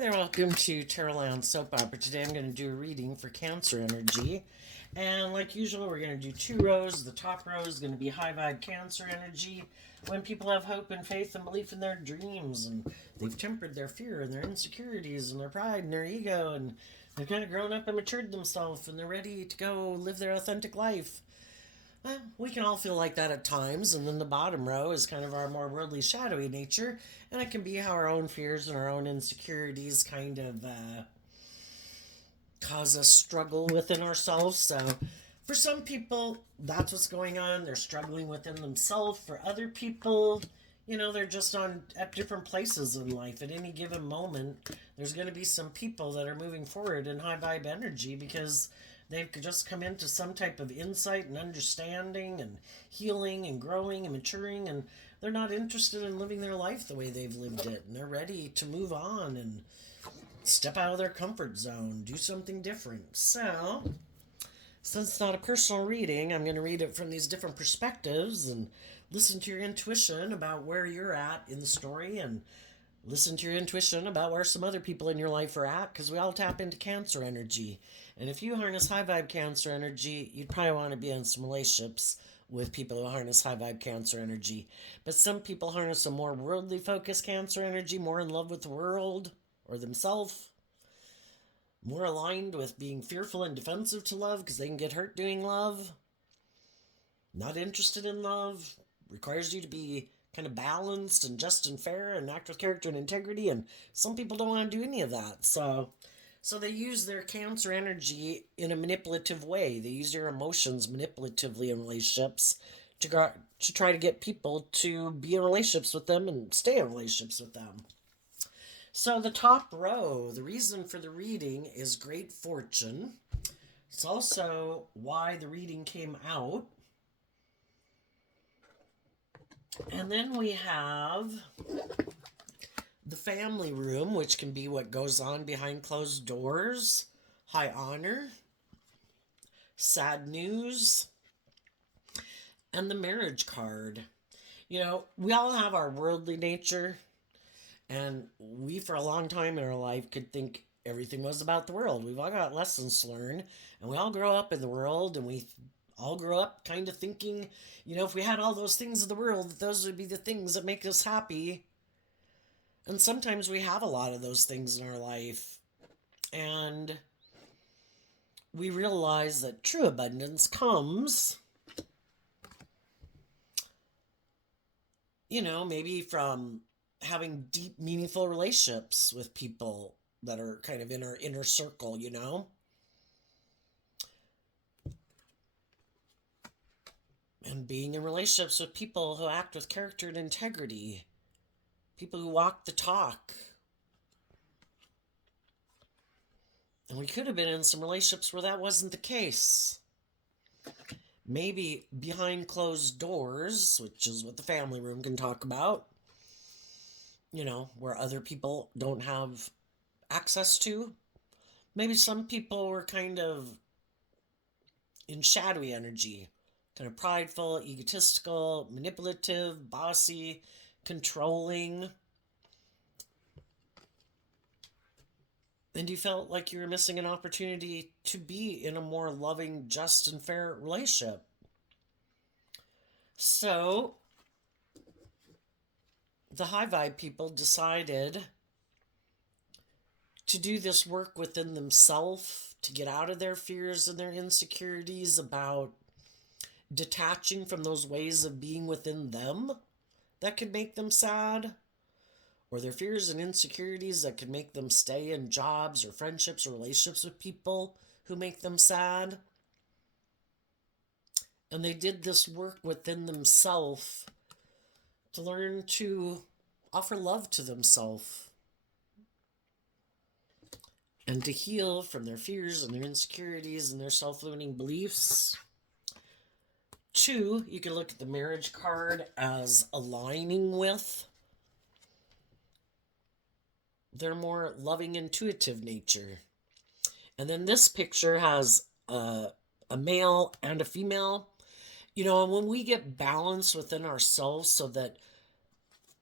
there, welcome to Terrorland Soap Opera. Today I'm going to do a reading for Cancer energy. And like usual, we're going to do two rows. The top row is going to be high vibe Cancer energy. When people have hope and faith and belief in their dreams, and they've tempered their fear and their insecurities and their pride and their ego, and they've kind of grown up and matured themselves, and they're ready to go live their authentic life. Well, we can all feel like that at times, and then the bottom row is kind of our more worldly, shadowy nature, and it can be how our own fears and our own insecurities kind of cause us struggle within ourselves. So, for some people, that's what's going on. They're struggling within themselves. For other people, they're just on at different places in life. At any given moment, there's going to be some people that are moving forward in high vibe energy because they've just come into some type of insight and understanding and healing and growing and maturing, and they're not interested in living their life the way they've lived it, and they're ready to move on and step out of their comfort zone, do something different. So, since it's not a personal reading, I'm going to read it from these different perspectives and listen to your intuition about where you're at in the story, and listen to your intuition about where some other people in your life are at, because we all tap into Cancer energy. And if you harness high vibe Cancer energy, you'd probably want to be in some relationships with people who harness high vibe Cancer energy. But some people harness a more worldly focused Cancer energy, more in love with the world or themselves, more aligned with being fearful and defensive to love because they can get hurt doing love, not interested in love, requires you to be kind of balanced and just and fair and act with character and integrity, and some people don't want to do any of that. So they use their Cancer energy in a manipulative way. They use their emotions manipulatively in relationships to try to get people to be in relationships with them and stay in relationships with them. So the top row, the reason for the reading is great fortune. It's also why the reading came out. And then we have the family room, which can be what goes on behind closed doors, high honor, sad news, and the marriage card. We all have our worldly nature, and we, for a long time in our life, could think everything was about the world. We've all got lessons to learn, and we all grow up in the world, and we all grow up kind of thinking, if we had all those things of the world, those would be the things that make us happy. And sometimes we have a lot of those things in our life. And we realize that true abundance comes, maybe from having deep, meaningful relationships with people that are kind of in our inner circle, and being in relationships with people who act with character and integrity, people who walk the talk. And we could have been in some relationships where that wasn't the case. Maybe behind closed doors, which is what the family room can talk about, where other people don't have access to. Maybe some people were kind of in shadowy energy, kind of prideful, egotistical, manipulative, bossy, controlling. And you felt like you were missing an opportunity to be in a more loving, just, and fair relationship. So, the high vibe people decided to do this work within themselves, to get out of their fears and their insecurities about detaching from those ways of being within them that could make them sad, or their fears and insecurities that could make them stay in jobs or friendships or relationships with people who make them sad. And they did this work within themselves to learn to offer love to themselves and to heal from their fears and their insecurities and their self-limiting beliefs. 2, you can look at the marriage card as aligning with their more loving, intuitive nature. And then this picture has a male and a female. And when we get balanced within ourselves so that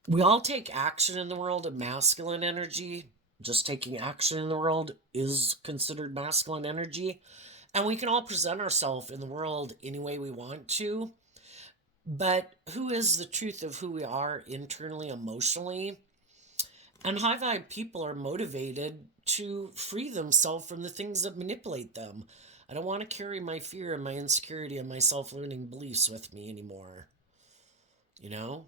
we all take action in the world of masculine energy, just taking action in the world is considered masculine energy. And we can all present ourselves in the world any way we want to. But who is the truth of who we are internally, emotionally? And high vibe people are motivated to free themselves from the things that manipulate them. I don't want to carry my fear and my insecurity and my self limiting beliefs with me anymore. You know?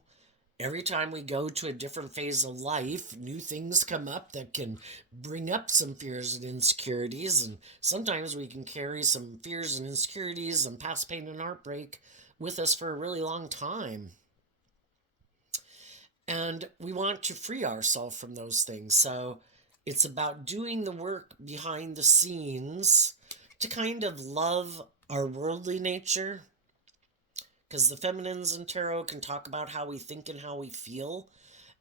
Every time we go to a different phase of life, new things come up that can bring up some fears and insecurities. And sometimes we can carry some fears and insecurities and past pain and heartbreak with us for a really long time. And we want to free ourselves from those things. So it's about doing the work behind the scenes to kind of love our worldly nature, because the feminines in tarot can talk about how we think and how we feel.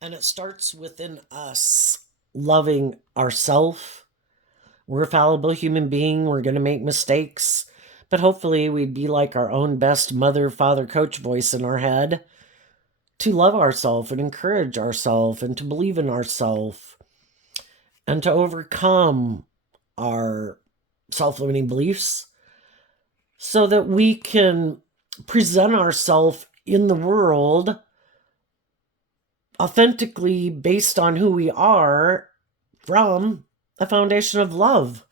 And it starts within us loving ourselves. We're a fallible human being. We're going to make mistakes. But hopefully we'd be like our own best mother, father, coach voice in our head to love ourselves and encourage ourselves and to believe in ourselves and to overcome our self-limiting beliefs so that we can present ourselves in the world authentically based on who we are from a foundation of love.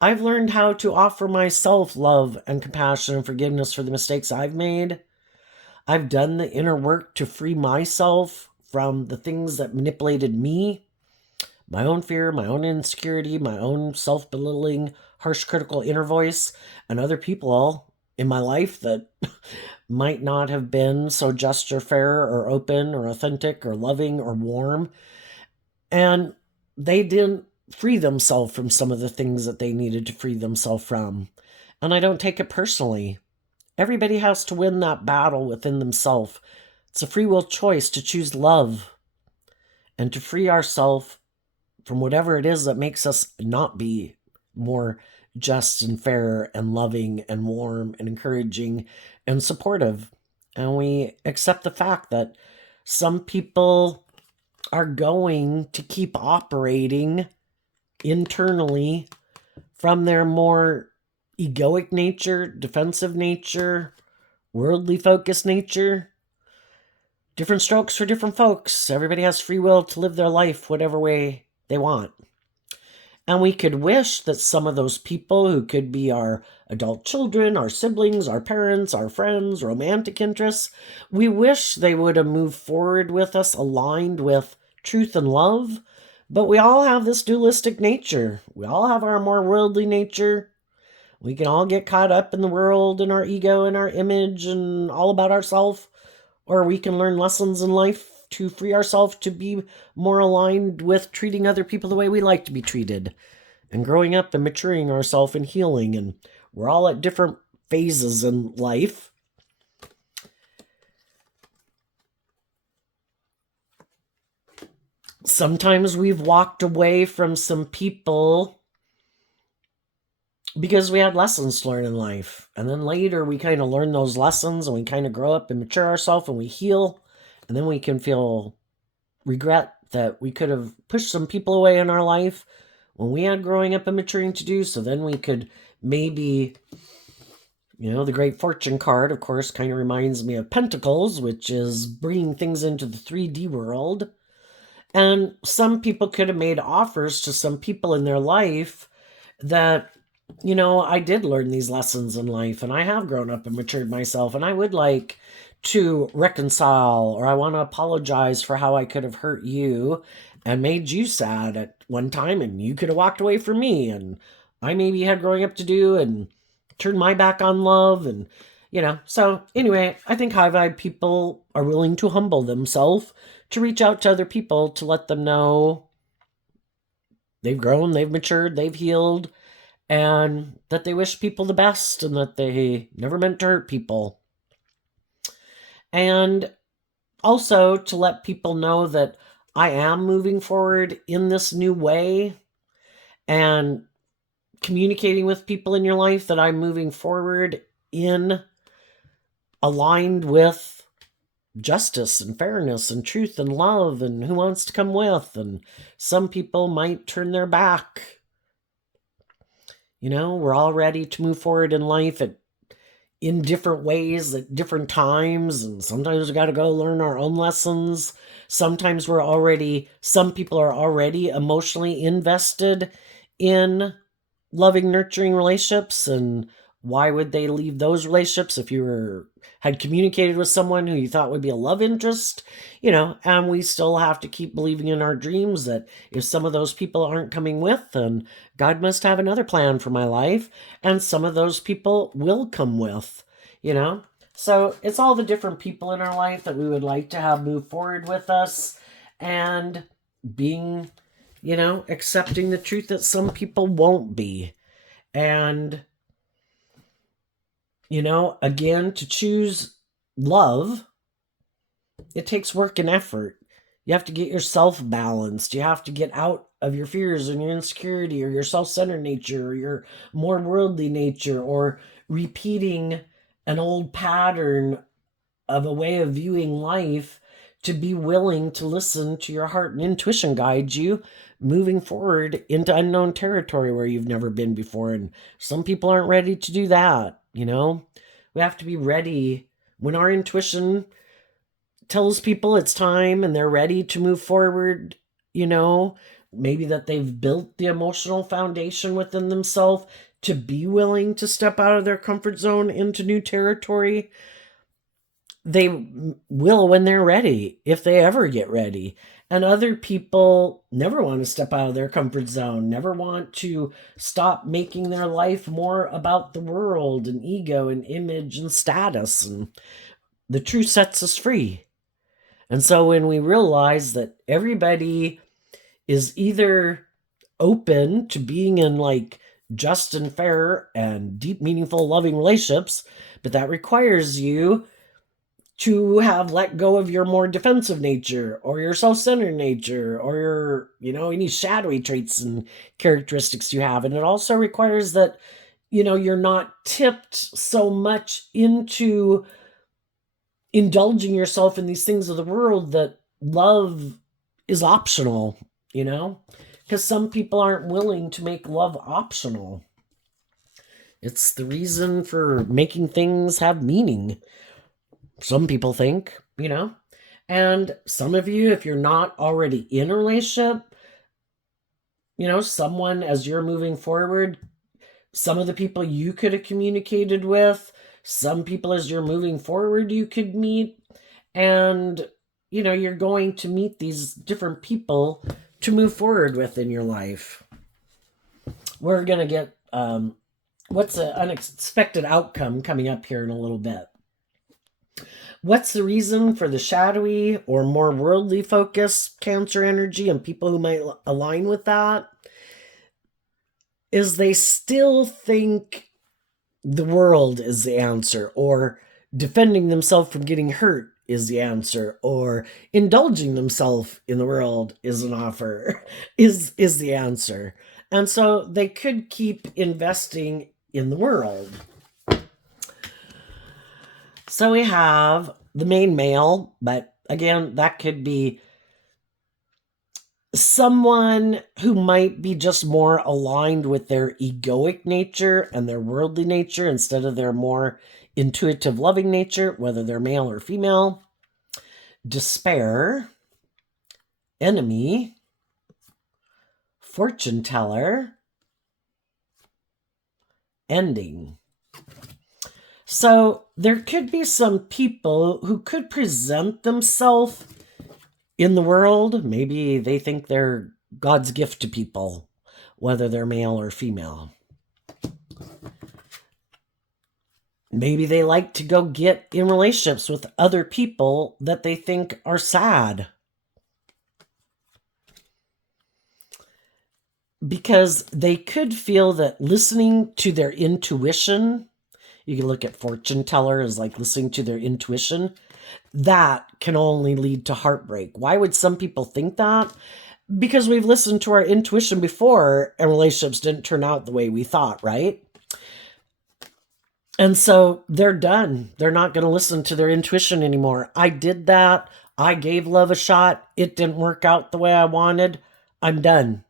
I've learned how to offer myself love and compassion and forgiveness for the mistakes I've made. I've done the inner work to free myself from the things that manipulated me, my own fear, my own insecurity, my own self-belittling, harsh, critical inner voice, and other people in my life that might not have been so just or fair or open or authentic or loving or warm. And they didn't free themselves from some of the things that they needed to free themselves from. And I don't take it personally. Everybody has to win that battle within themselves. It's a free will choice to choose love and to free ourselves from whatever it is that makes us not be more just and fair and loving and warm and encouraging and supportive. And we accept the fact that some people are going to keep operating internally from their more egoic nature, defensive nature, worldly focused nature. Different strokes for different folks. Everybody has free will to live their life whatever way they want. And we could wish that some of those people who could be our adult children, our siblings, our parents, our friends, romantic interests, we wish they would have moved forward with us aligned with truth and love. But we all have this dualistic nature. We all have our more worldly nature. We can all get caught up in the world and our ego and our image and all about ourselves. Or we can learn lessons in life to free ourselves to be more aligned with treating other people the way we like to be treated. And growing up and maturing ourselves and healing. And we're all at different phases in life. Sometimes we've walked away from some people because we had lessons to learn in life. And then later we kind of learn those lessons and we kind of grow up and mature ourselves and we heal. And then we can feel regret that we could have pushed some people away in our life when we had growing up and maturing to do. So then we could maybe, the Great Fortune card, of course, kind of reminds me of Pentacles, which is bringing things into the 3D world. And some people could have made offers to some people in their life that, I did learn these lessons in life and I have grown up and matured myself and I would like to reconcile, or I want to apologize for how I could have hurt you and made you sad at one time and you could have walked away from me and I maybe had growing up to do and turned my back on love and, So anyway, I think high vibe people are willing to humble themselves to reach out to other people to let them know they've grown, they've matured, they've healed, and that they wish people the best and that they never meant to hurt people. And also to let people know that I am moving forward in this new way and communicating with people in your life that I'm moving forward in aligned with justice and fairness and truth and love and who wants to come with. And some people might turn their back. We're all ready to move forward in life in different ways at different times. And sometimes we got to go learn our own lessons. Sometimes some people are already emotionally invested in loving, nurturing relationships. And why would they leave those relationships if you had communicated with someone who you thought would be a love interest? And we still have to keep believing in our dreams that if some of those people aren't coming with, then God must have another plan for my life. And some of those people will come with, So it's all the different people in our life that we would like to have move forward with us, and being, accepting the truth that some people won't be. And, again, to choose love, it takes work and effort. You have to get yourself balanced. You have to get out of your fears and your insecurity or your self-centered nature or your more worldly nature, or repeating an old pattern of a way of viewing life, to be willing to listen to your heart and intuition guide you moving forward into unknown territory where you've never been before. And some people aren't ready to do that. We have to be ready when our intuition tells people it's time and they're ready to move forward, maybe that they've built the emotional foundation within themselves to be willing to step out of their comfort zone into new territory. They will when they're ready, if they ever get ready. And other people never want to step out of their comfort zone, never want to stop making their life more about the world and ego and image and status. And the truth sets us free. And so when we realize that everybody is either open to being in just and fair and deep, meaningful, loving relationships, but that requires you to have let go of your more defensive nature or your self-centered nature or your, any shadowy traits and characteristics you have. And it also requires that, you're not tipped so much into indulging yourself in these things of the world that love is optional, because some people aren't willing to make love optional. It's the reason for making things have meaning. Some people think, and some of you, if you're not already in a relationship, someone, as you're moving forward, some of the people you could have communicated with, some people as you're moving forward you could meet, and you're going to meet these different people to move forward with in your life. We're going to get what's an unexpected outcome coming up here in a little bit. What's the reason for the shadowy or more worldly focus, Cancer energy, and people who might align with that? Is they still think the world is the answer, or defending themselves from getting hurt is the answer, or indulging themselves in the world is an offer, is the answer. And so they could keep investing in the world. So we have the main male, but again, that could be someone who might be just more aligned with their egoic nature and their worldly nature instead of their more intuitive, loving nature, whether they're male or female. Despair, enemy, fortune teller, ending. So there could be some people who could present themselves in the world. Maybe they think they're God's gift to people, whether they're male or female. Maybe they like to go get in relationships with other people that they think are sad, because they could feel that listening to their intuition, you can look at fortune teller as like listening to their intuition, that can only lead to heartbreak. Why would some people think that? Because we've listened to our intuition before and relationships didn't turn out the way we thought, right? And so they're done. They're not going to listen to their intuition anymore. I did that. I gave love a shot. It didn't work out the way I wanted. I'm done.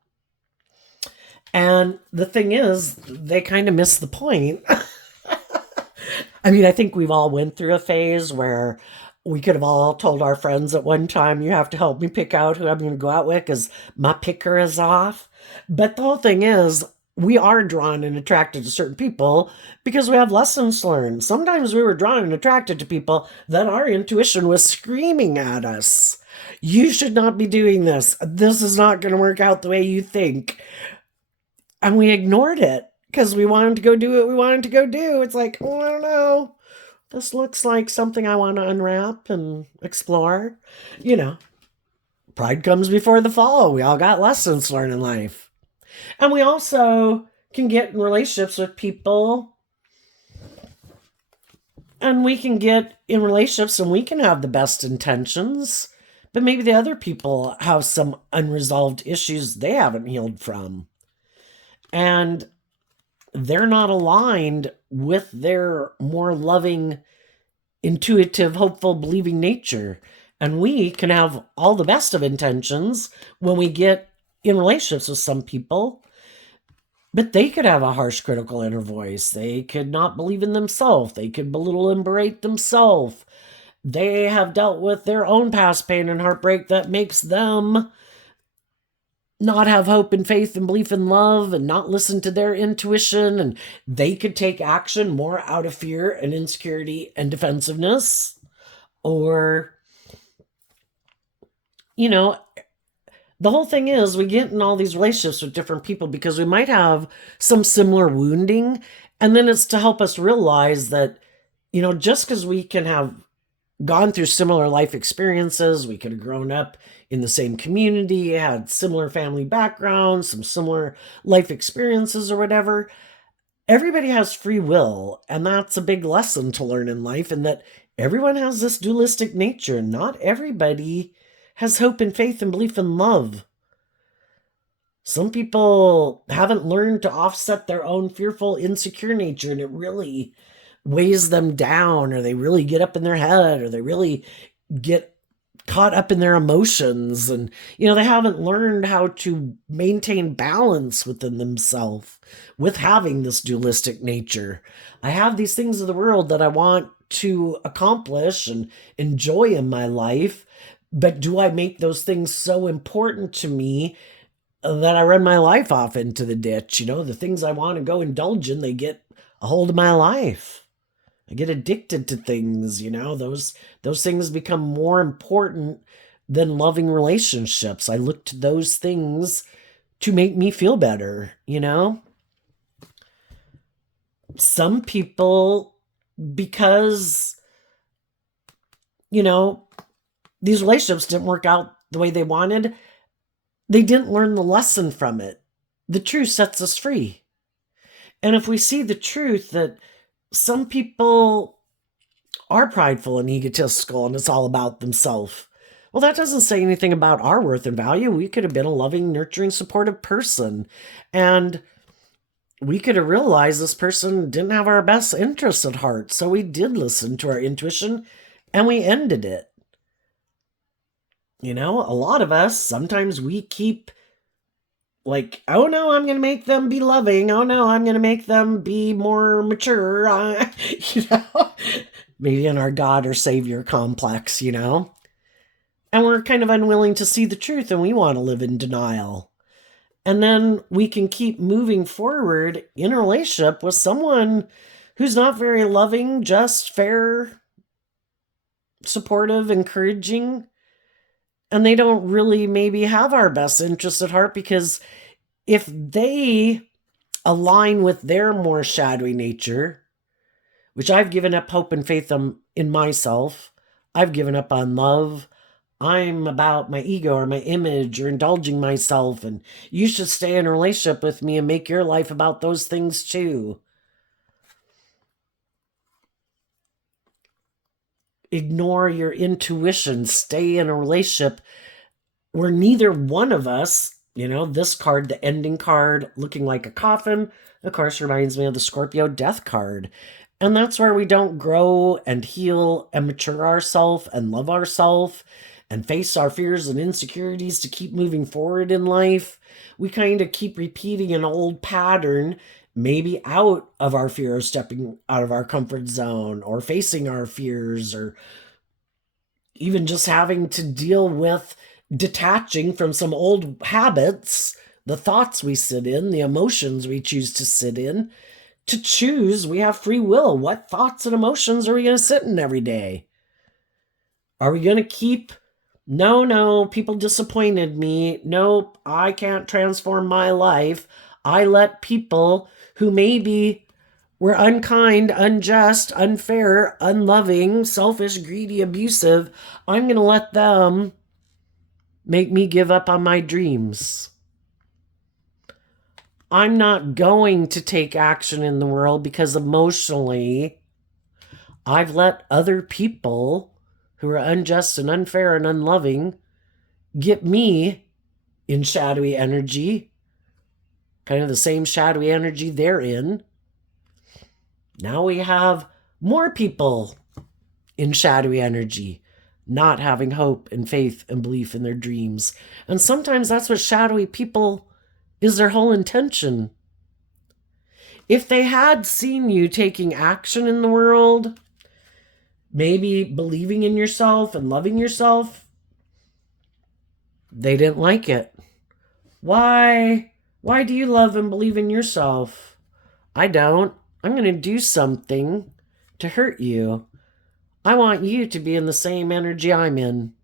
And the thing is, they kind of miss the point. I mean, I think we've all went through a phase where we could have all told our friends at one time, you have to help me pick out who I'm going to go out with because my picker is off. But the whole thing is, we are drawn and attracted to certain people because we have lessons learned. Sometimes we were drawn and attracted to people that our intuition was screaming at us. You should not be doing this. This is not going to work out the way you think. And we ignored it because we wanted to go do what we wanted to go do. It's like, oh, I don't know. This looks like something I want to unwrap and explore. You know, pride comes before the fall. We all got lessons to learn in life. And we also can get in relationships with people, and we can get in relationships and we can have the best intentions, but maybe the other people have some unresolved issues they haven't healed from. And they're not aligned with their more loving, intuitive, hopeful, believing nature. And we can have all the best of intentions when we get in relationships with some people, but they could have a harsh, critical inner voice. They could not believe in themselves. They could belittle and berate themselves. They have dealt with their own past pain and heartbreak that makes them not have hope and faith and belief in love and not listen to their intuition. And they could take action more out of fear and insecurity and defensiveness. Or, you know, the whole thing is we get in all these relationships with different people because we might have some similar wounding. And then it's to help us realize that, just because we can have gone through similar life experiences, we could have grown up in the same community, had similar family backgrounds, some similar life experiences or whatever. Everybody has free will, and that's a big lesson to learn in life, and that everyone has this dualistic nature. Not everybody has hope and faith and belief in love. Some people haven't learned to offset their own fearful, insecure nature, and it really weighs them down, or they really get up in their head, or they really get caught up in their emotions, and they haven't learned how to maintain balance within themselves with having this dualistic nature. I have these things of the world that I want to accomplish and enjoy in my life, but do I make those things so important to me that I run my life off into the ditch? The things I want to go indulge in, they get a hold of my life. I get addicted to things, those things become more important than loving relationships. I look to those things to make me feel better. Some people, because, these relationships didn't work out the way they wanted, they didn't learn the lesson from it. The truth sets us free. And if we see the truth that some people are prideful and egotistical and it's all about themselves, well, that doesn't say anything about our worth and value. We could have been a loving, nurturing, supportive person. And we could have realized this person didn't have our best interests at heart. So we did listen to our intuition and we ended it. A lot of us, sometimes we keep like, oh no, I'm going to make them be loving. Oh no, I'm going to make them be more mature. Maybe in our God or Savior complex, And we're kind of unwilling to see the truth and we want to live in denial. And then we can keep moving forward in a relationship with someone who's not very loving, just, fair, supportive, encouraging. And they don't really maybe have our best interests at heart, because if they align with their more shadowy nature, which I've given up hope and faith in myself, I've given up on love, I'm about my ego or my image or indulging myself, and you should stay in a relationship with me and make your life about those things too. Ignore your intuition. Stay in a relationship where neither one of us, this card, the ending card, looking like a coffin, of course, reminds me of the Scorpio death card. And that's where we don't grow and heal and mature ourselves and love ourselves and face our fears and insecurities to keep moving forward in life. We kind of keep repeating an old pattern, maybe out of our fear of stepping out of our comfort zone or facing our fears, or even just having to deal with detaching from some old habits, the thoughts we sit in, the emotions we choose to sit in. To choose, we have free will. What thoughts and emotions are we going to sit in every day? Are we going to keep, no, people disappointed me. Nope, I can't transform my life. I let people who maybe were unkind, unjust, unfair, unloving, selfish, greedy, abusive, I'm going to let them make me give up on my dreams. I'm not going to take action in the world because emotionally I've let other people who are unjust and unfair and unloving get me in shadowy energy, kind of the same shadowy energy they're in. Now we have more people in shadowy energy, not having hope and faith and belief in their dreams. And sometimes that's what shadowy people is, their whole intention. If they had seen you taking action in the world, maybe believing in yourself and loving yourself, they didn't like it. Why do you love and believe in yourself? I don't. I'm going to do something to hurt you. I want you to be in the same energy I'm in.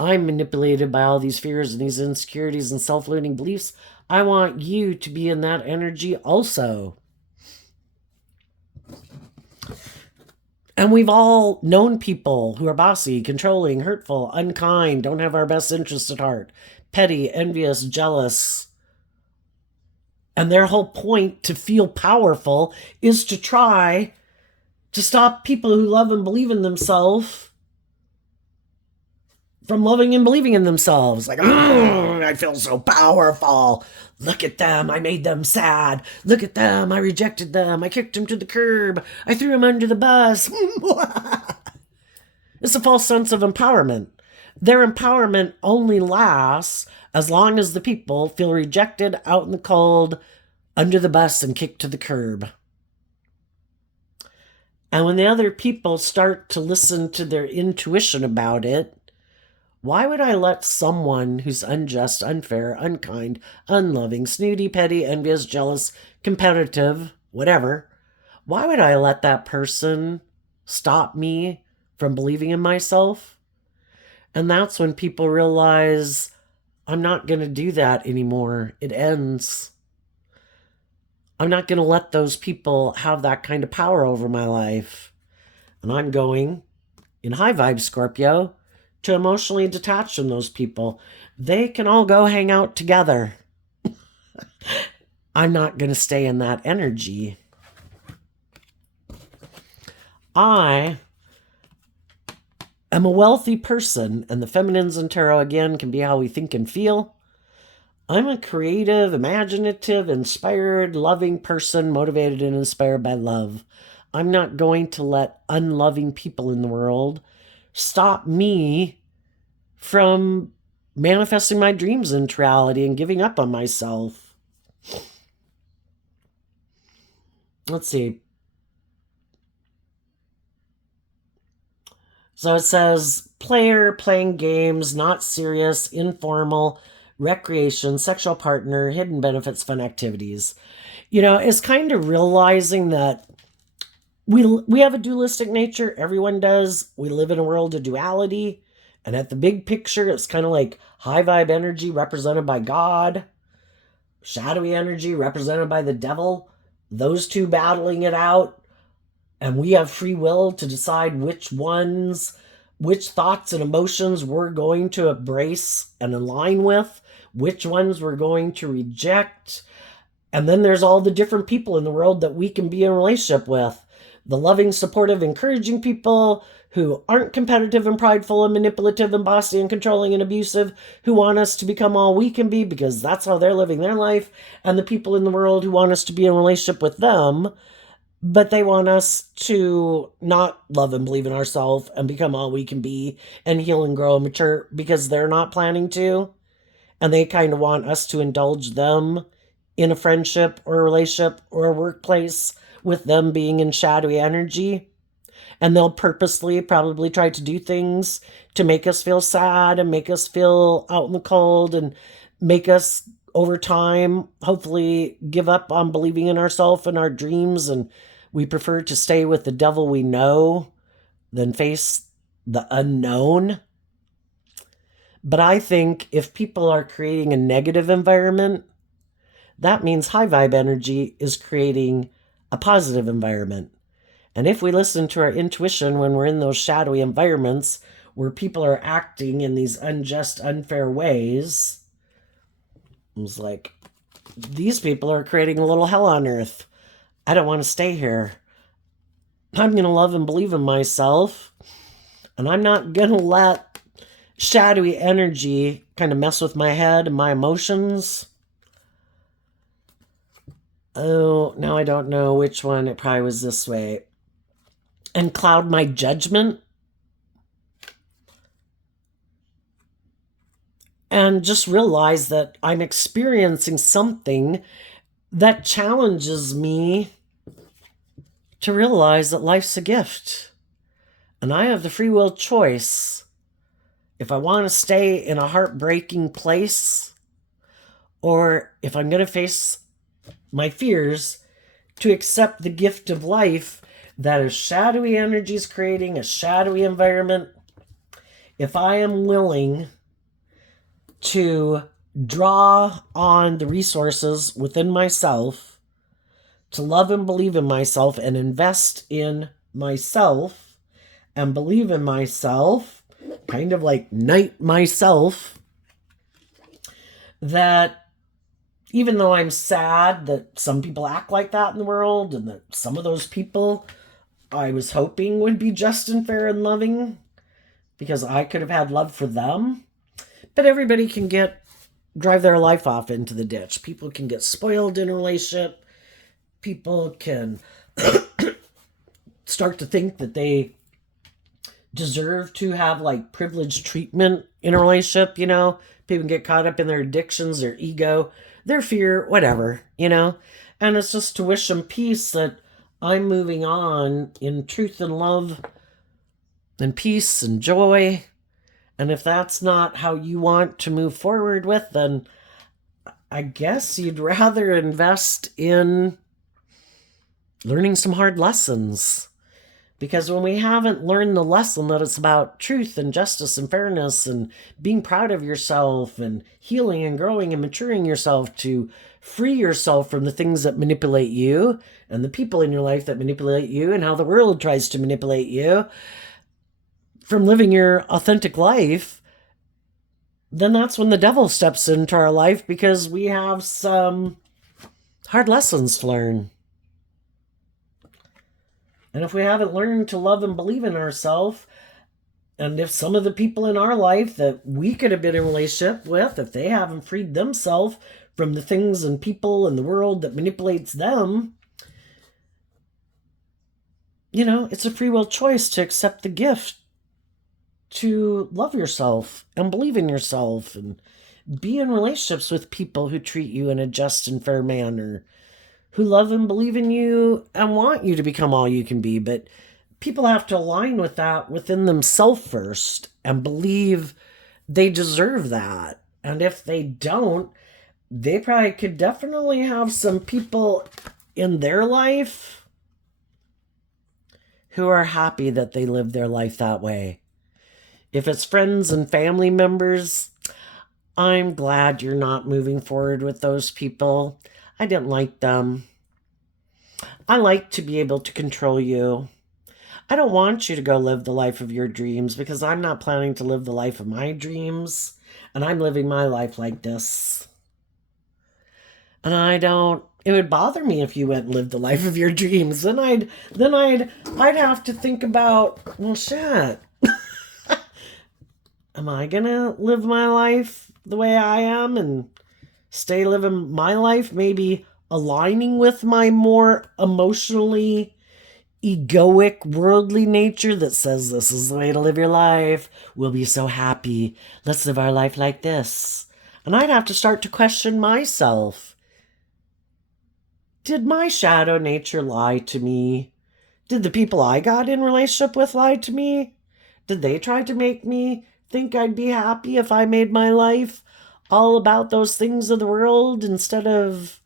I'm manipulated by all these fears and these insecurities and self-limiting beliefs. I want you to be in that energy also. And we've all known people who are bossy, controlling, hurtful, unkind, don't have our best interests at heart, petty, envious, jealous. And their whole point to feel powerful is to try to stop people who love and believe in themselves from loving and believing in themselves. Like, oh, I feel so powerful. Look at them. I made them sad. Look at them. I rejected them. I kicked them to the curb. I threw them under the bus. It's a false sense of empowerment. Their empowerment only lasts as long as the people feel rejected, out in the cold, under the bus, and kicked to the curb. And when the other people start to listen to their intuition about it, why would I let someone who's unjust, unfair, unkind, unloving, snooty, petty, envious, jealous, competitive, whatever, why would I let that person stop me from believing in myself? And that's when people realize, I'm not going to do that anymore. It ends. I'm not going to let those people have that kind of power over my life. And I'm going, in high vibe Scorpio, to emotionally detach from those people. They can all go hang out together. I'm not going to stay in that energy. I am a wealthy person, and the feminines in tarot, again, can be how we think and feel. I'm a creative, imaginative, inspired, loving person, motivated and inspired by love. I'm not going to let unloving people in the world stop me from manifesting my dreams into reality and giving up on myself. Let's see. So it says, player, playing games, not serious, informal, recreation, sexual partner, hidden benefits, fun activities. You know, it's kind of realizing that we have a dualistic nature. Everyone does. We live in a world of duality. And at the big picture, it's kind of like high vibe energy represented by God, shadowy energy represented by the devil, those two battling it out. And we have free will to decide which thoughts and emotions we're going to embrace and align with, which ones we're going to reject. And then there's all the different people in the world that we can be in a relationship with. The loving, supportive, encouraging people who aren't competitive and prideful and manipulative and bossy and controlling and abusive, who want us to become all we can be because that's how they're living their life. And the people in the world who want us to be in a relationship with them but they want us to not love and believe in ourselves and become all we can be and heal and grow and mature because they're not planning to. And they kind of want us to indulge them in a friendship or a relationship or a workplace with them being in shadowy energy. And they'll purposely probably try to do things to make us feel sad and make us feel out in the cold and make us over time hopefully give up on believing in ourselves and our dreams, and we prefer to stay with the devil we know than face the unknown. But I think if people are creating a negative environment, that means high vibe energy is creating a positive environment. And if we listen to our intuition when we're in those shadowy environments where people are acting in these unjust, unfair ways, it's like, these people are creating a little hell on earth. I don't want to stay here. I'm going to love and believe in myself. And I'm not going to let shadowy energy kind of mess with my head and my emotions. Oh, now I don't know which one. It probably was this way. And cloud my judgment. And just realize that I'm experiencing something that challenges me to realize that life's a gift. And I have the free will choice. If I want to stay in a heartbreaking place, or if I'm going to face my fears, to accept the gift of life that a shadowy energy is creating, a shadowy environment. If I am willing to draw on the resources within myself, to love and believe in myself and invest in myself and believe in myself, kind of like knight myself, that even though I'm sad that some people act like that in the world and that some of those people I was hoping would be just and fair and loving because I could have had love for them, but everybody can drive their life off into the ditch. People can get spoiled in a relationship. People can start to think that they deserve to have like privileged treatment in a relationship, People get caught up in their addictions, their ego, their fear, whatever, And it's just to wish them peace, that I'm moving on in truth and love and peace and joy. And if that's not how you want to move forward with, then I guess you'd rather invest in learning some hard lessons. Because when we haven't learned the lesson that it's about truth and justice and fairness and being proud of yourself and healing and growing and maturing yourself to free yourself from the things that manipulate you and the people in your life that manipulate you and how the world tries to manipulate you from living your authentic life, then that's when the devil steps into our life because we have some hard lessons to learn. And if we haven't learned to love and believe in ourselves, and if some of the people in our life that we could have been in a relationship with, if they haven't freed themselves from the things and people in the world that manipulates them, it's a free will choice to accept the gift to love yourself and believe in yourself and be in relationships with people who treat you in a just and fair manner, who love and believe in you and want you to become all you can be. But people have to align with that within themselves first and believe they deserve that. And if they don't, they probably could definitely have some people in their life who are happy that they live their life that way. If it's friends and family members, I'm glad you're not moving forward with those people. I didn't like them. I like to be able to control you. I don't want you to go live the life of your dreams because I'm not planning to live the life of my dreams, and I'm living my life like this. And it would bother me if you went and lived the life of your dreams. Then I'd have to think about, well, shit. Am I gonna live my life the way I am and stay living my life maybe aligning with my more emotionally egoic, worldly nature that says this is the way to live your life. We'll be so happy. Let's live our life like this. And I'd have to start to question myself. Did my shadow nature lie to me? Did the people I got in relationship with lie to me? Did they try to make me think I'd be happy if I made my life all about those things of the world instead of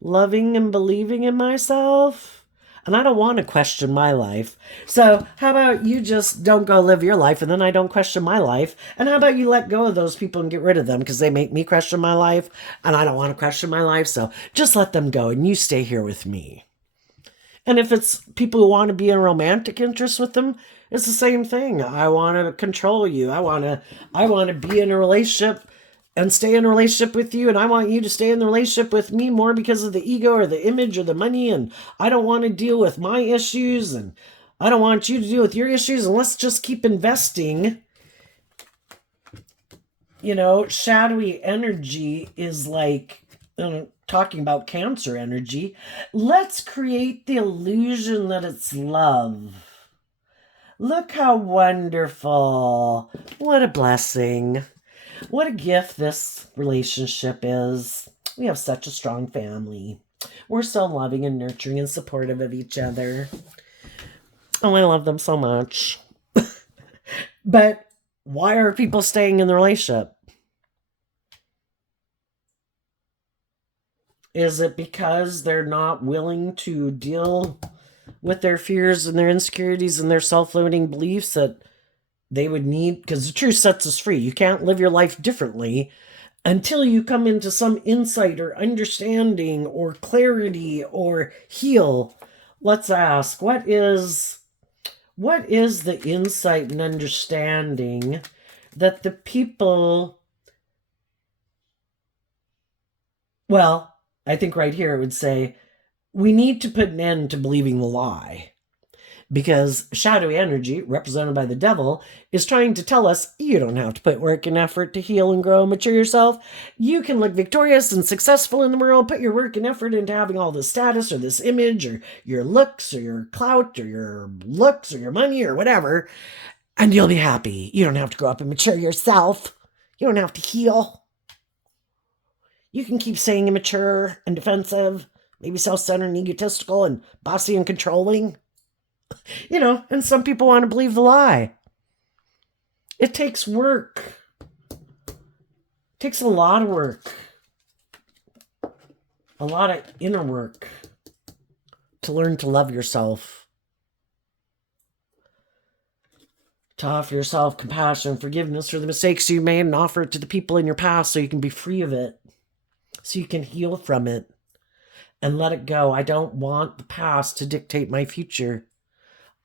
loving and believing in myself? And I don't want to question my life. So how about you just don't go live your life and then I don't question my life? And how about you let go of those people and get rid of them because they make me question my life and I don't want to question my life. So just let them go and you stay here with me. And if it's people who want to be in romantic interest with them, it's the same thing. I want to control you. I want to be in a relationship and stay in a relationship with you, and I want you to stay in the relationship with me more because of the ego or the image or the money, and I don't want to deal with my issues, and I don't want you to deal with your issues, and let's just keep investing. You know, shadowy energy is like, talking about Cancer energy. Let's create the illusion that it's love. Look how wonderful. What a blessing. What a gift this relationship is. We have such a strong family. We're so loving and nurturing and supportive of each other. Oh, I love them so much. But why are people staying in the relationship? Is it because they're not willing to deal with their fears and their insecurities and their self-limiting beliefs that they would need? Because the truth sets us free. You can't live your life differently until you come into some insight or understanding or clarity or heal. Let's ask, what is the insight and understanding that the people, well, I think right here it would say, we need to put an end to believing the lie. Because shadowy energy, represented by the devil, is trying to tell us you don't have to put work and effort to heal and grow and mature yourself. You can look victorious and successful in the world, put your work and effort into having all this status or this image or your looks or your clout or your looks or your money or whatever, and you'll be happy. You don't have to grow up and mature yourself. You don't have to heal. You can keep staying immature and defensive, maybe self-centered and egotistical and bossy and controlling. You know, and some people want to believe the lie. It takes work. It takes a lot of work. A lot of inner work to learn to love yourself. To offer yourself compassion and forgiveness for the mistakes you made and offer it to the people in your past so you can be free of it. So you can heal from it and let it go. I don't want the past to dictate my future.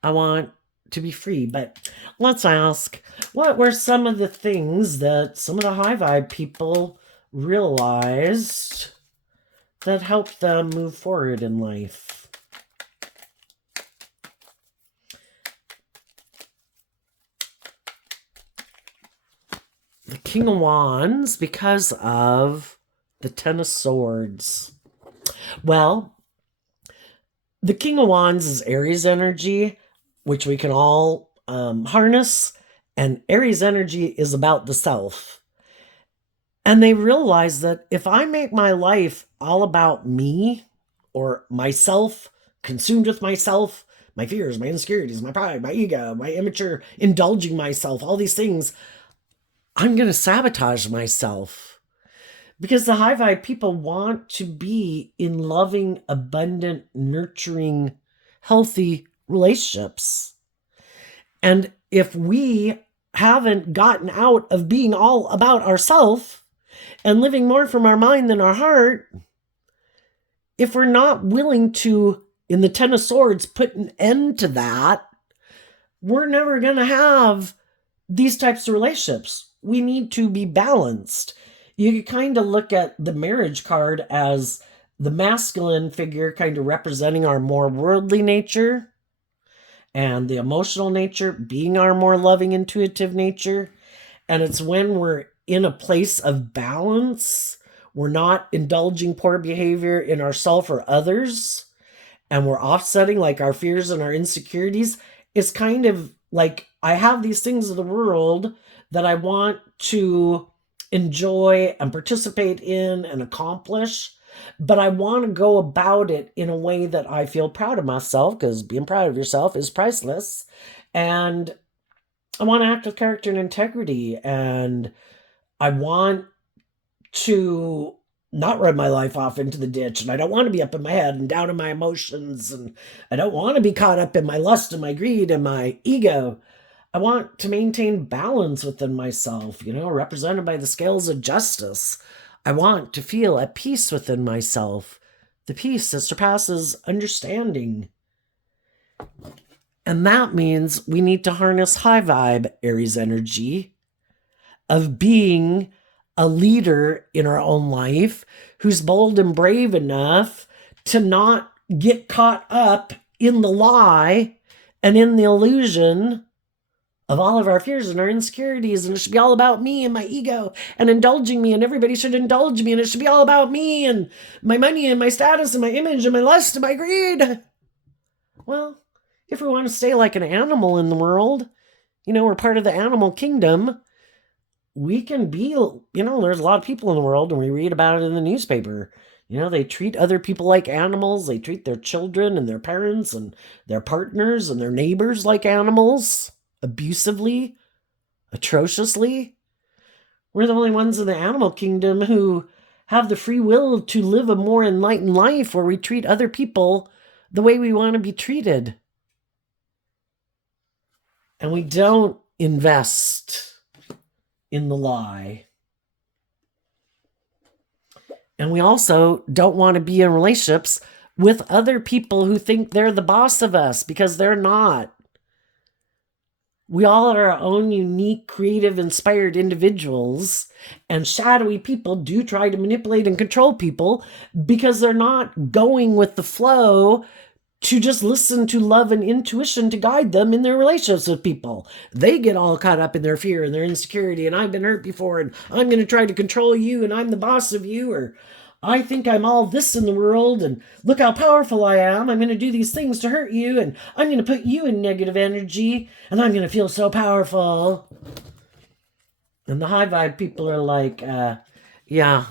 I want to be free. But let's ask, what were some of the things that some of the high vibe people realized that helped them move forward in life? The King of Wands, because of the Ten of Swords. Well, the King of Wands is Aries energy, which we can all harness. And Aries energy is about the self. And they realize that if I make my life all about me or myself, consumed with myself, my fears, my insecurities, my pride, my ego, my immature, indulging myself, all these things, I'm going to sabotage myself. Because the high vibe people want to be in loving, abundant, nurturing, healthy relationships. And if we haven't gotten out of being all about ourselves and living more from our mind than our heart, if we're not willing to, in the Ten of Swords, put an end to that, we're never going to have these types of relationships. We need to be balanced. You can kind of look at the marriage card as the masculine figure kind of representing our more worldly nature, and the emotional nature being our more loving, intuitive nature. And it's when we're in a place of balance we're not indulging poor behavior in ourselves or others, and we're offsetting like our fears and our insecurities, it's kind of like I have these things of the world that I want to enjoy and participate in and accomplish, but I want to go about it in a way that I feel proud of myself, because being proud of yourself is priceless. And I want to act with character and integrity, and I want to not run my life off into the ditch, and I don't want to be up in my head and down in my emotions, and I don't want to be caught up in my lust and my greed and my ego. I want to maintain balance within myself, represented by the scales of justice. I want to feel at peace within myself, the peace that surpasses understanding. And that means we need to harness high vibe Aries energy of being a leader in our own life who's bold and brave enough to not get caught up in the lie and in the illusion of all of our fears and our insecurities, and it should be all about me and my ego and indulging me, and everybody should indulge me, and it should be all about me and my money and my status and my image and my lust and my greed. Well, if we want to stay like an animal in the world, we're part of the animal kingdom, we can be, there's a lot of people in the world, and we read about it in the newspaper. They treat other people like animals. They treat their children and their parents and their partners and their neighbors like animals, abusively, atrociously. We're the only ones in the animal kingdom who have the free will to live a more enlightened life where we treat other people the way we want to be treated. And we don't invest in the lie. And we also don't want to be in relationships with other people who think they're the boss of us, because they're not. We all are our own unique, creative, inspired individuals, and shadowy people do try to manipulate and control people because they're not going with the flow to just listen to love and intuition to guide them in their relationships with people. They get all caught up in their fear and their insecurity, and I've been hurt before, and I'm going to try to control you, and I'm the boss of you, or I think I'm all this in the world, and look how powerful I am. I'm going to do these things to hurt you, and I'm going to put you in negative energy, and I'm going to feel so powerful. And the high vibe people are like, yeah,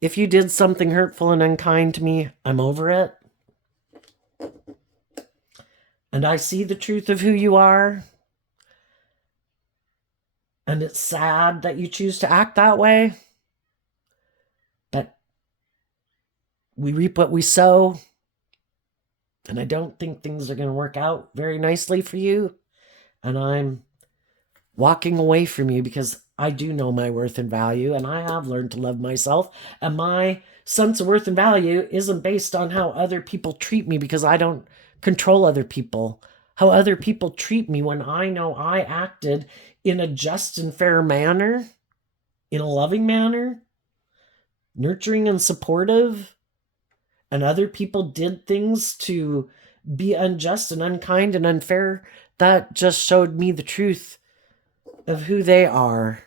if you did something hurtful and unkind to me, I'm over it. And I see the truth of who you are. And it's sad that you choose to act that way. But we reap what we sow. And I don't think things are going to work out very nicely for you. And I'm walking away from you because I do know my worth and value. And I have learned to love myself. And my sense of worth and value isn't based on how other people treat me, because I don't control other people. How other people treat me, when I know I acted in a just and fair manner, in a loving manner, nurturing and supportive, and other people did things to be unjust and unkind and unfair, that just showed me the truth of who they are.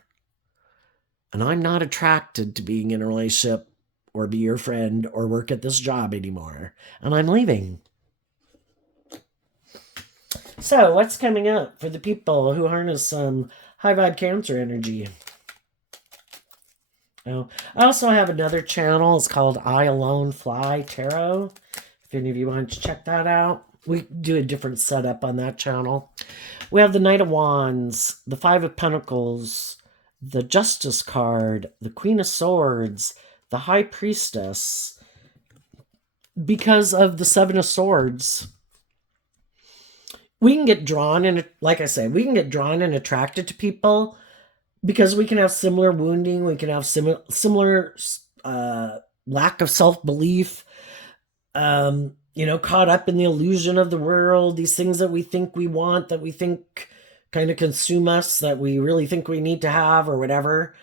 And I'm not attracted to being in a relationship or be your friend or work at this job anymore. And I'm leaving. So what's coming up for the people who harness some high vibe Cancer energy? Oh, I also have another channel. It's called I Alone Fly Tarot. If any of you want to check that out, we do a different setup on that channel. We have the Knight of Wands, the Five of Pentacles, the Justice card, the Queen of Swords, the High Priestess, because of the Seven of Swords. We can get drawn in, like I say, we can get drawn and attracted to people because we can have similar wounding, we can have similar lack of self-belief, caught up in the illusion of the world, these things that we think we want, that we think kind of consume us, that we really think we need to have or whatever,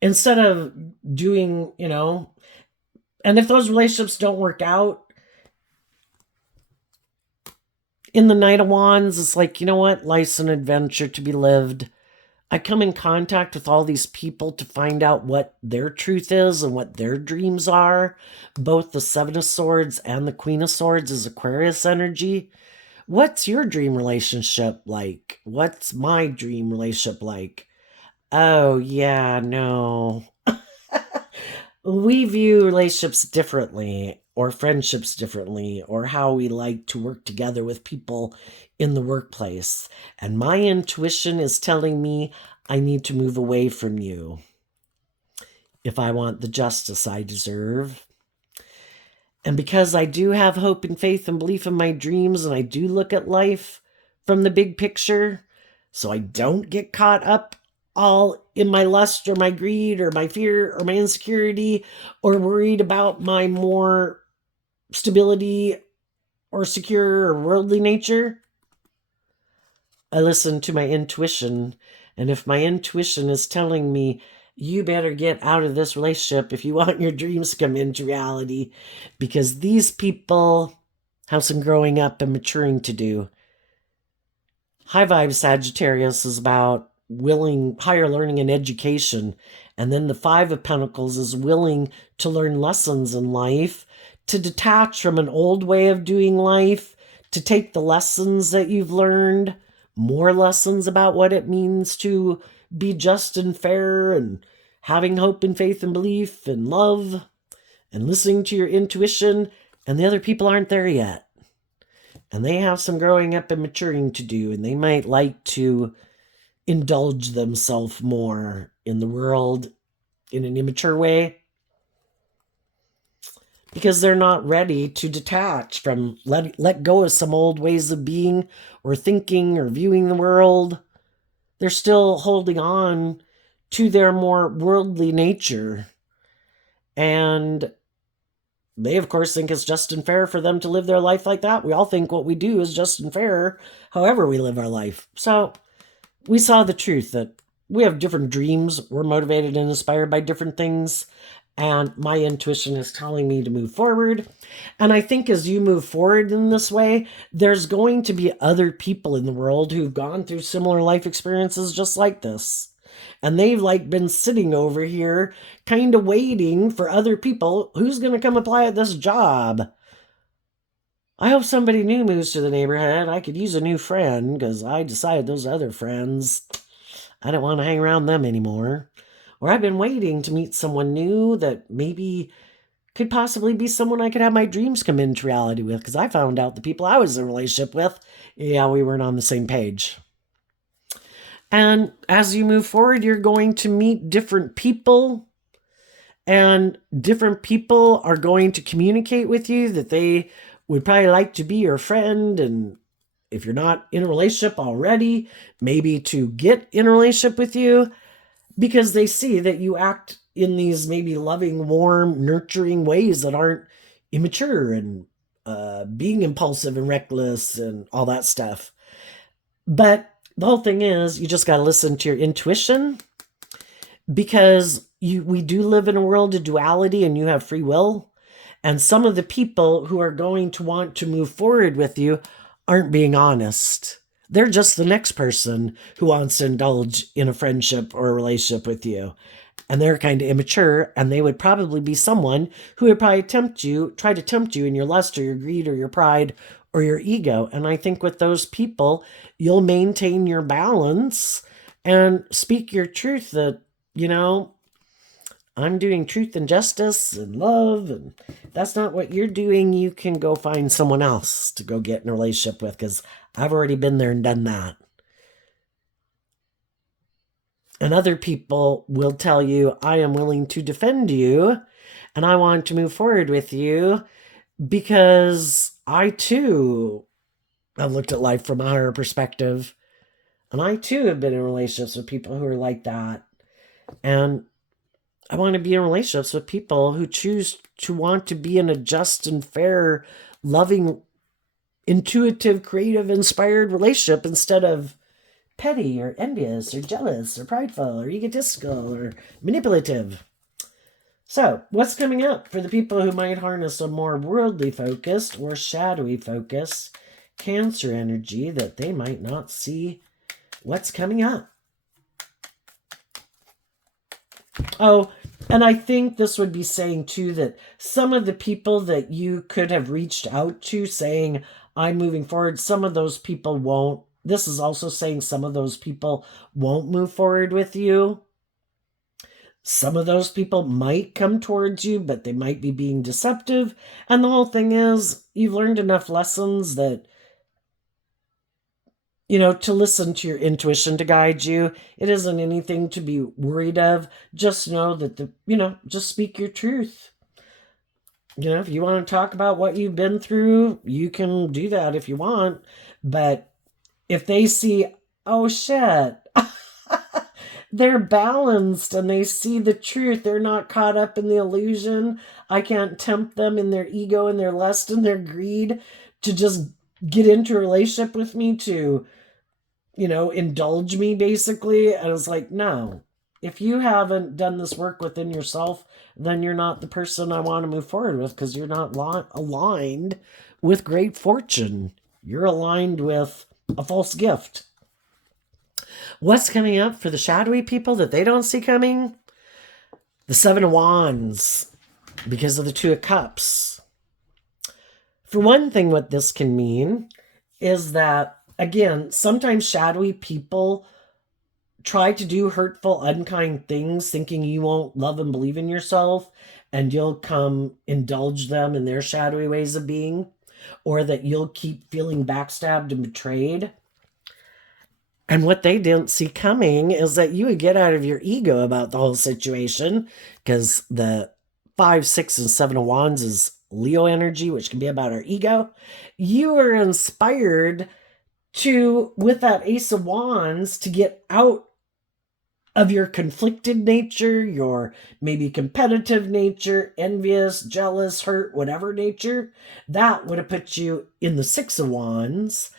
instead of doing, and if those relationships don't work out, in the Knight of Wands, it's like, you know what? Life's an adventure to be lived. I come in contact with all these people to find out what their truth is and what their dreams are. Both the Seven of Swords and the Queen of Swords is Aquarius energy. What's your dream relationship like? What's my dream relationship like? Oh, yeah, no. We view relationships differently, or friendships differently, or how we like to work together with people in the workplace. And my intuition is telling me I need to move away from you if I want the justice I deserve. And because I do have hope and faith and belief in my dreams, and I do look at life from the big picture, so I don't get caught up all in my lust or my greed or my fear or my insecurity or worried about my more stability or secure or worldly nature. I listen to my intuition, and if my intuition is telling me you better get out of this relationship if you want your dreams to come into reality, because these people have some growing up and maturing to do. High vibe Sagittarius is about higher learning and education. And then the Five of Pentacles is willing to learn lessons in life, to detach from an old way of doing life, to take the lessons that you've learned, more lessons about what it means to be just and fair and having hope and faith and belief and love and listening to your intuition. And the other people aren't there yet. And they have some growing up and maturing to do, and they might like to indulge themselves more in the world in an immature way because they're not ready to detach from, let go of some old ways of being or thinking or viewing the world. They're still holding on to their more worldly nature. And they, of course, think it's just and fair for them to live their life like that. We all think what we do is just and fair, however we live our life. So we saw the truth that we have different dreams. We're motivated and inspired by different things. And my intuition is telling me to move forward. And I think as you move forward in this way, there's going to be other people in the world who've gone through similar life experiences just like this. And they've been sitting over here kind of waiting for other people. Who's going to come apply at this job? I hope somebody new moves to the neighborhood. I could use a new friend because I decided those other friends, I don't want to hang around them anymore. Or I've been waiting to meet someone new that maybe could possibly be someone I could have my dreams come into reality with, because I found out the people I was in a relationship with, we weren't on the same page. And as you move forward, you're going to meet different people, and different people are going to communicate with you that they would probably like to be your friend. And if you're not in a relationship already, maybe to get in a relationship with you, because they see that you act in these maybe loving, warm, nurturing ways that aren't immature and being impulsive and reckless and all that stuff. But the whole thing is, you just got to listen to your intuition, because we do live in a world of duality and you have free will. And some of the people who are going to want to move forward with you aren't being honest. They're just the next person who wants to indulge in a friendship or a relationship with you. And they're kind of immature, and they would probably be someone who would probably try to tempt you in your lust or your greed or your pride or your ego. And I think with those people, you'll maintain your balance and speak your truth that, I'm doing truth and justice and love, and that's not what you're doing. You can go find someone else to go get in a relationship with, because I've already been there and done that. And other people will tell you, I am willing to defend you and I want to move forward with you because I too have looked at life from a higher perspective. And I too have been in relationships with people who are like that. And I want to be in relationships with people who choose to want to be in a just and fair, loving, intuitive, creative, inspired relationship instead of petty or envious or jealous or prideful or egotistical or manipulative. So, what's coming up for the people who might harness a more worldly focused or shadowy focus, Cancer energy, that they might not see what's coming up? Oh, and I think this would be saying too that some of the people that you could have reached out to saying, I'm moving forward, some of those people won't. This is also saying some of those people won't move forward with you. Some of those people might come towards you, but they might be being deceptive. And the whole thing is, you've learned enough lessons that, to listen to your intuition to guide you. It isn't anything to be worried of. Just know that just speak your truth. If you want to talk about what you've been through, you can do that if you want. But if they see, oh shit, they're balanced and they see the truth, they're not caught up in the illusion. I can't tempt them in their ego and their lust and their greed to just get into a relationship with me to indulge me basically. And I was like, no, if you haven't done this work within yourself, then you're not the person I want to move forward with, because you're not aligned with great fortune. You're aligned with a false gift. What's coming up for the shadowy people that they don't see coming? The Seven of Wands, because of the Two of Cups. For one thing, what this can mean is that, again, sometimes shadowy people try to do hurtful, unkind things, thinking you won't love and believe in yourself, and you'll come indulge them in their shadowy ways of being, or that you'll keep feeling backstabbed and betrayed. And what they didn't see coming is that you would get out of your ego about the whole situation, because the 5, 6, and 7 of Wands is Leo energy, which can be about our ego. You are inspired to, with that Ace of Wands, to get out of your conflicted nature, your maybe competitive nature, envious, jealous, hurt, whatever nature. That would have put you in the 6 of Wands.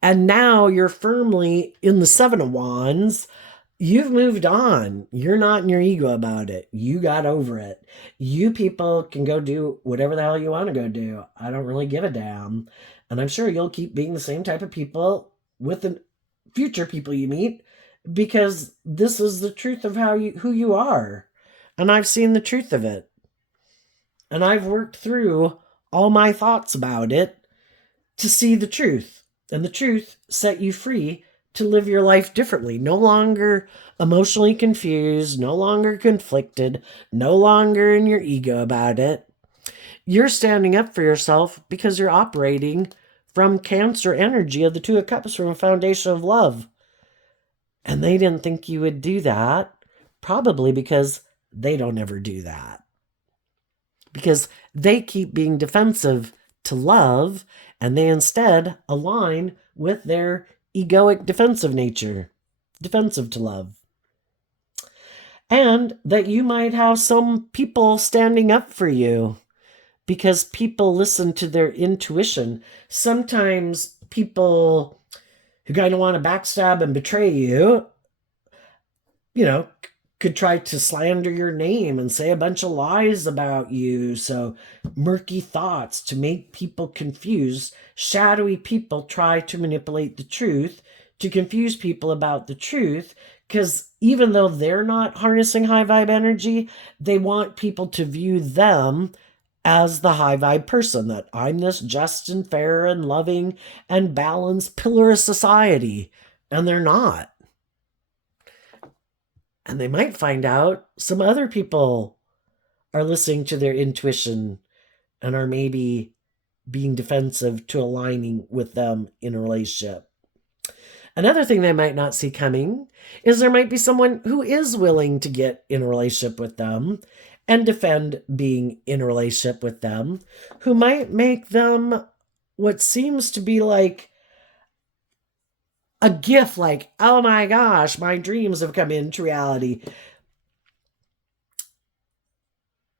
And now you're firmly in the 7 of Wands. You've moved on. You're not in your ego about it. You got over it. You people can go do whatever the hell you want to go do. I don't really give a damn. And I'm sure you'll keep being the same type of people with the future people you meet, because this is the truth of who you are. And I've seen the truth of it. And I've worked through all my thoughts about it to see the truth. And the truth set you free to live your life differently. No longer emotionally confused, no longer conflicted, no longer in your ego about it. You're standing up for yourself because you're operating from Cancer energy of the Two of Cups, from a foundation of love. And they didn't think you would do that, probably because they don't ever do that. Because they keep being defensive to love, and they instead align with their egoic defensive nature, defensive to love. And that you might have some people standing up for you, because people listen to their intuition. Sometimes people who kind of want to backstab and betray you, could try to slander your name and say a bunch of lies about you. So murky thoughts to make people confused. Shadowy people try to manipulate the truth to confuse people about the truth, because even though they're not harnessing high vibe energy, they want people to view them as the high vibe person, that I'm this just and fair and loving and balanced pillar of society. And they're not. And they might find out some other people are listening to their intuition and are maybe being defensive to aligning with them in a relationship. Another thing they might not see coming is there might be someone who is willing to get in a relationship with them and defend being in a relationship with them, who might make them what seems to be like a gift, like, oh my gosh, my dreams have come into reality.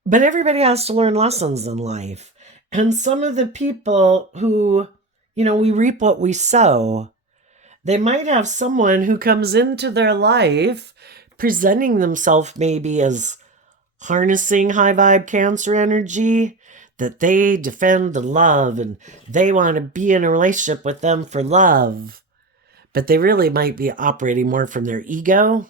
But everybody has to learn lessons in life. And some of the people who, we reap what we sow. They might have someone who comes into their life presenting themselves maybe as harnessing high vibe Cancer energy, that they defend the love and they want to be in a relationship with them for love. But they really might be operating more from their ego.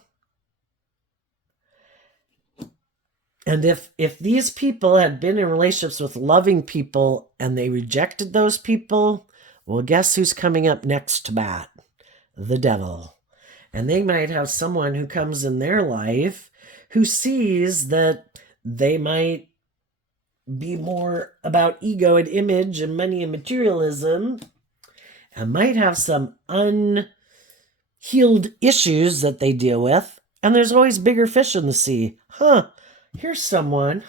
And if these people had been in relationships with loving people and they rejected those people, well, guess who's coming up next to bat? The devil. And they might have someone who comes in their life who sees that they might be more about ego and image and money and materialism, and might have some unhealed issues that they deal with. And there's always bigger fish in the sea. Here's someone,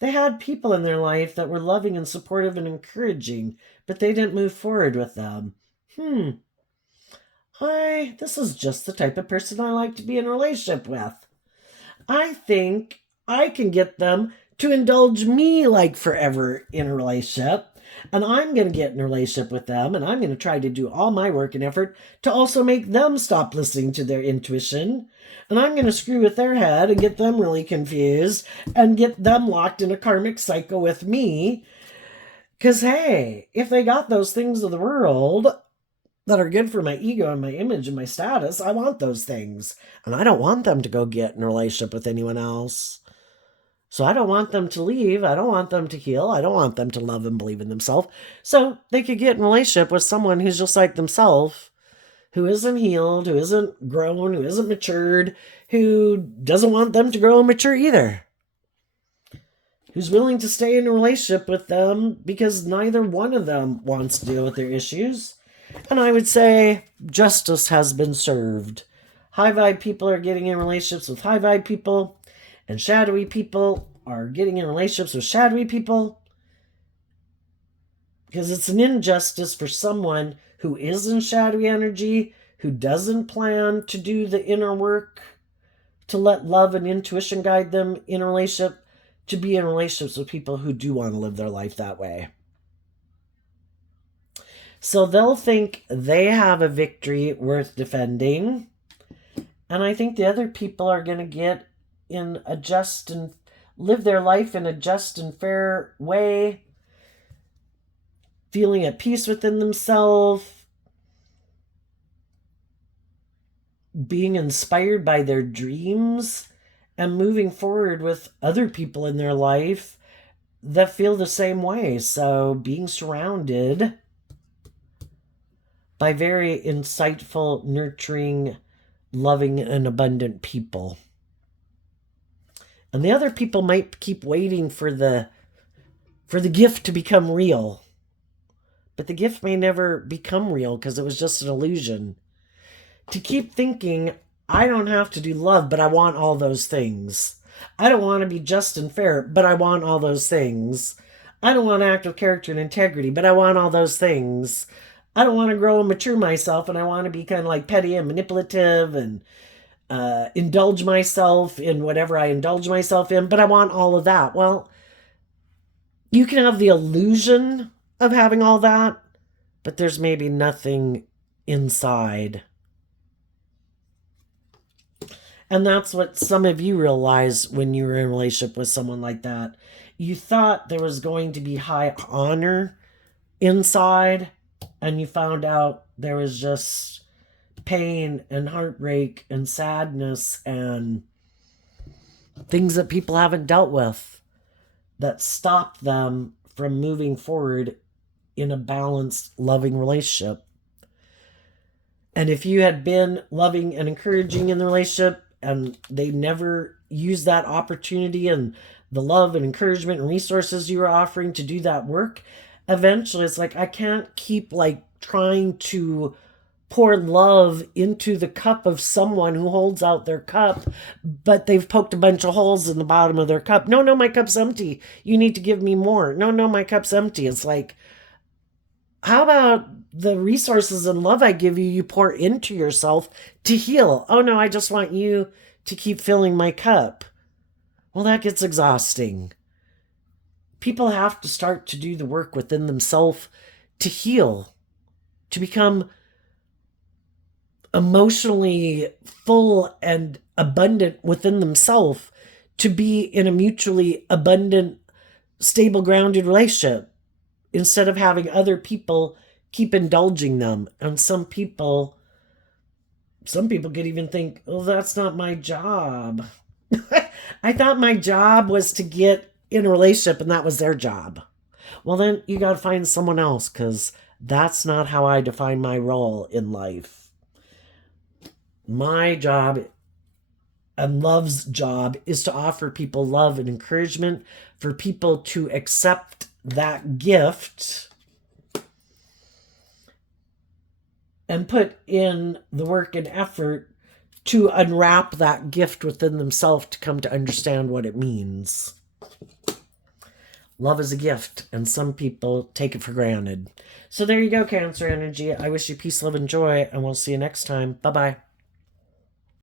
they had people in their life that were loving and supportive and encouraging, but they didn't move forward with them. This is just the type of person I like to be in a relationship with. I think I can get them to indulge me like forever in a relationship, and I'm going to get in a relationship with them, and I'm going to try to do all my work and effort to also make them stop listening to their intuition, and I'm going to screw with their head and get them really confused and get them locked in a karmic cycle with me. Because, hey, if they got those things of the world that are good for my ego and my image and my status, I want those things. And I don't want them to go get in a relationship with anyone else. So I don't want them to leave. I don't want them to heal. I don't want them to love and believe in themselves. So they could get in a relationship with someone who's just like themselves, who isn't healed, who isn't grown, who isn't matured, who doesn't want them to grow and mature either. Who's willing to stay in a relationship with them because neither one of them wants to deal with their issues. And I would say justice has been served. High vibe people are getting in relationships with high vibe people, and shadowy people are getting in relationships with shadowy people. Because it's an injustice for someone who is in shadowy energy, who doesn't plan to do the inner work, to let love and intuition guide them in a relationship, to be in relationships with people who do want to live their life that way. So they'll think they have a victory worth defending. And I think the other people are going to get in a just and live their life in a just and fair way, feeling at peace within themselves, being inspired by their dreams, and moving forward with other people in their life that feel the same way. So being surrounded by very insightful, nurturing, loving, and abundant people. And the other people might keep waiting for the gift to become real. But the gift may never become real because it was just an illusion. To keep thinking, I don't have to do love, but I want all those things. I don't want to be just and fair, but I want all those things. I don't want to act with character and integrity, but I want all those things. I don't want to grow and mature myself, and I want to be kind of like petty and manipulative and indulge myself in whatever I indulge myself in, but I want all of that. Well, you can have the illusion of having all that, but there's maybe nothing inside. And that's what some of you realize when you were in a relationship with someone like that. You thought there was going to be high honor inside, and you found out there was just pain and heartbreak and sadness and things that people haven't dealt with that stop them from moving forward in a balanced, loving relationship. And if you had been loving and encouraging in the relationship and they never used that opportunity and the love and encouragement and resources you were offering to do that work, eventually it's like, I can't keep like trying to pour love into the cup of someone who holds out their cup, but they've poked a bunch of holes in the bottom of their cup. No, my cup's empty. You need to give me more. No, my cup's empty. It's like, how about the resources and love I give you, you pour into yourself to heal? Oh no, I just want you to keep filling my cup. Well, that gets exhausting. People have to start to do the work within themselves to heal, to become emotionally full and abundant within themselves, to be in a mutually abundant, stable, grounded relationship, instead of having other people keep indulging them. And some people could even think, oh, that's not my job. I thought my job was to get in a relationship and that was their job. Well, then you got to find someone else because that's not how I define my role in life. My job and love's job is to offer people love and encouragement, for people to accept that gift and put in the work and effort to unwrap that gift within themselves to come to understand what it means. Love is a gift, and some people take it for granted. So there you go, Cancer energy. I wish you peace, love, and joy, and we'll see you next time. Bye-bye.